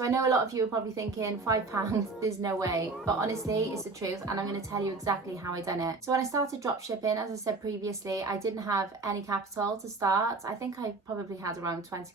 So I know a lot of you are probably thinking £5, there's no way, but honestly, it's the truth, and I'm going to tell you exactly how I done it. So when I started dropshipping, as I said previously, I didn't have any capital to start. I think I probably had around £20,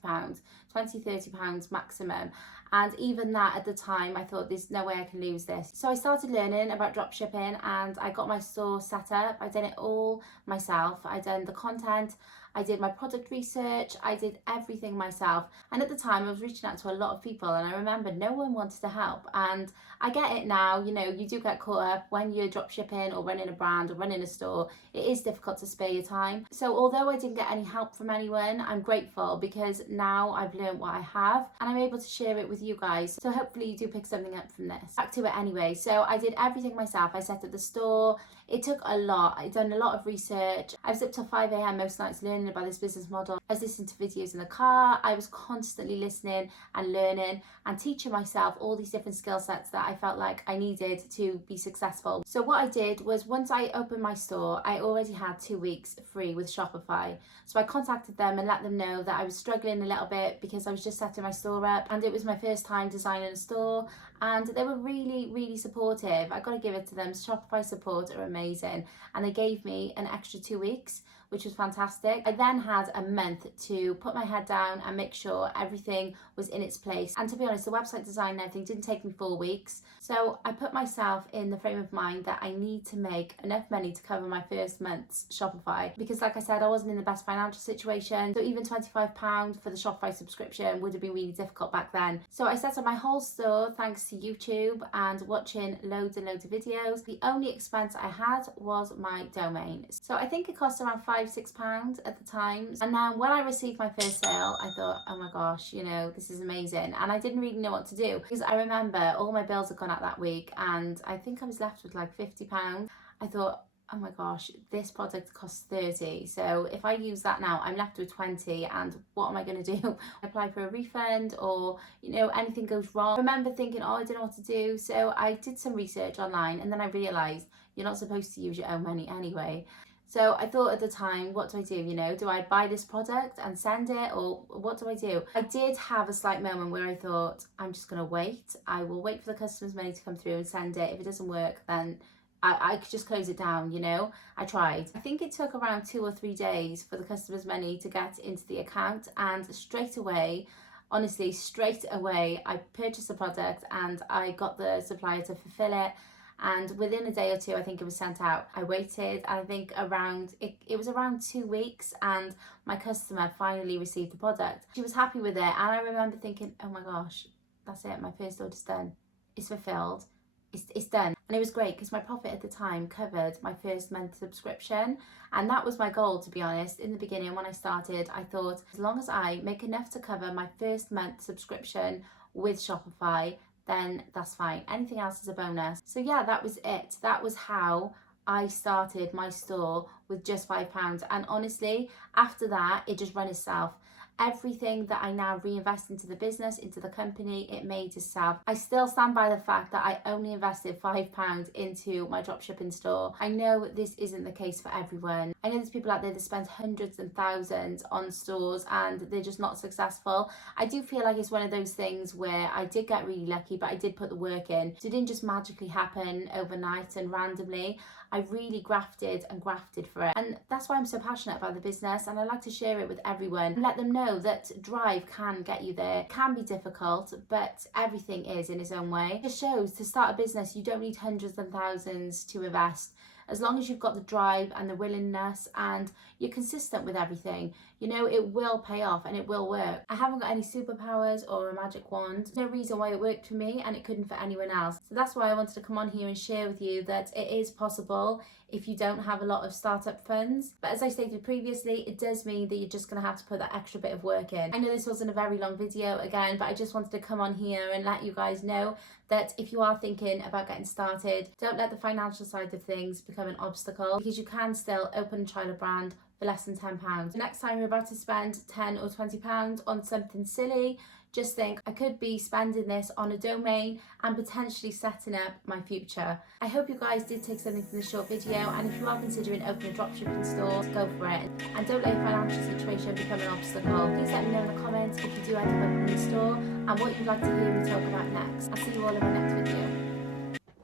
£30 maximum. And even that at the time, I thought there's no way I can lose this. So I started learning about dropshipping and I got my store set up. I done it all myself. I done the content, I did my product research, I did everything myself. And at the time I was reaching out to a lot of people and I remember no one wanted to help. And I get it now, you know, you do get caught up when you're dropshipping or running a brand or running a store. It is difficult to spare your time. So although I didn't get any help from anyone, I'm grateful because now I've learned what I have and I'm able to share it with you guys. So hopefully you do pick something up from this. Back to it anyway. So I did everything myself. I set up the store. It took a lot. I've done a lot of research. I was up till 5 a.m. most nights learning about this business model. I was listening to videos in the car. I was constantly listening and learning and teaching myself all these different skill sets that I felt like I needed to be successful. So what I did was once I opened my store, I already had 2 weeks free with Shopify. So I contacted them and let them know that I was struggling a little bit because I was just setting my store up and it was my first time designing a store, and they were really supportive. I got to give it to them. Shopify support are amazing, and they gave me an extra 2 weeks, which was fantastic. I then had a month to put my head down and make sure everything was in its place. And to be honest, the website design and everything didn't take me 4 weeks. So I put myself in the frame of mind that I need to make enough money to cover my first month's Shopify. Because like I said, I wasn't in the best financial situation. So even £25 for the Shopify subscription would have been really difficult back then. So I set up my whole store thanks to YouTube and watching loads and loads of videos. The only expense I had was my domain. So I think it cost around £5-6 at the time. And then when I received my first sale, I thought, oh my gosh, you know, this is amazing. And I didn't really know what to do because I remember all my bills had gone out that week and I think I was left with like £50. I thought, oh my gosh, this product costs 30. So if I use that now, I'm left with 20. And what am I going to do? Apply for a refund or, you know, anything goes wrong. I remember thinking, oh, I don't know what to do. So I did some research online and then I realized you're not supposed to use your own money anyway. So I thought at the time, what do I do? You know, do I buy this product and send it or what do I do? I did have a slight moment where I thought, I'm just going to wait. I will wait for the customer's money to come through and send it. If it doesn't work, then I could just close it down, you know. I tried. I think it took around 2 or 3 days for the customer's money to get into the account, and straight away, honestly, straight away, I purchased the product and I got the supplier to fulfill it. And within a day or two, I think it was sent out. I waited, and I think it was around 2 weeks, and my customer finally received the product. She was happy with it, and I remember thinking, oh my gosh, that's it, my first order's done. It's fulfilled. It's done. And it was great because my profit at the time covered my first month subscription, and that was my goal, to be honest. In the beginning when I started, I thought as long as I make enough to cover my first month subscription with Shopify, then that's fine. Anything else is a bonus. So yeah, that was it. That was how I started my store with just £5. And honestly, after that, it just ran itself. Everything that I now reinvest into the business, into the company, it made itself. I still stand by the fact that I only invested £5 into my dropshipping store. I know this isn't the case for everyone. I know there's people out there that spend hundreds and thousands on stores and they're just not successful. I do feel like it's one of those things where I did get really lucky, but I did put the work in. So it didn't just magically happen overnight and randomly. I really grafted and grafted for it. And that's why I'm so passionate about the business, and I like to share it with everyone and let them know that drive can get you there. It can be difficult, but everything is in its own way. It just shows to start a business, you don't need hundreds and thousands to invest. As long as you've got the drive and the willingness and you're consistent with everything, you know, it will pay off and it will work. I haven't got any superpowers or a magic wand. There's no reason why it worked for me and it couldn't for anyone else. So that's why I wanted to come on here and share with you that it is possible if you don't have a lot of startup funds. But as I stated previously, it does mean that you're just going to have to put that extra bit of work in. I know this wasn't a very long video again, but I just wanted to come on here and let you guys know that if you are thinking about getting started, don't let the financial side of things become an obstacle, because you can still open and trial a brand for less than £10. The next time you're about to spend £10 or £20 on something silly, just think I could be spending this on a domain and potentially setting up my future. I hope you guys did take something from this short video, and if you are considering opening a dropshipping store, go for it. And don't let your financial situation become an obstacle. Please let me know in the comments if you do end up opening a store and what you'd like to hear me talk about next. I'll see you all in my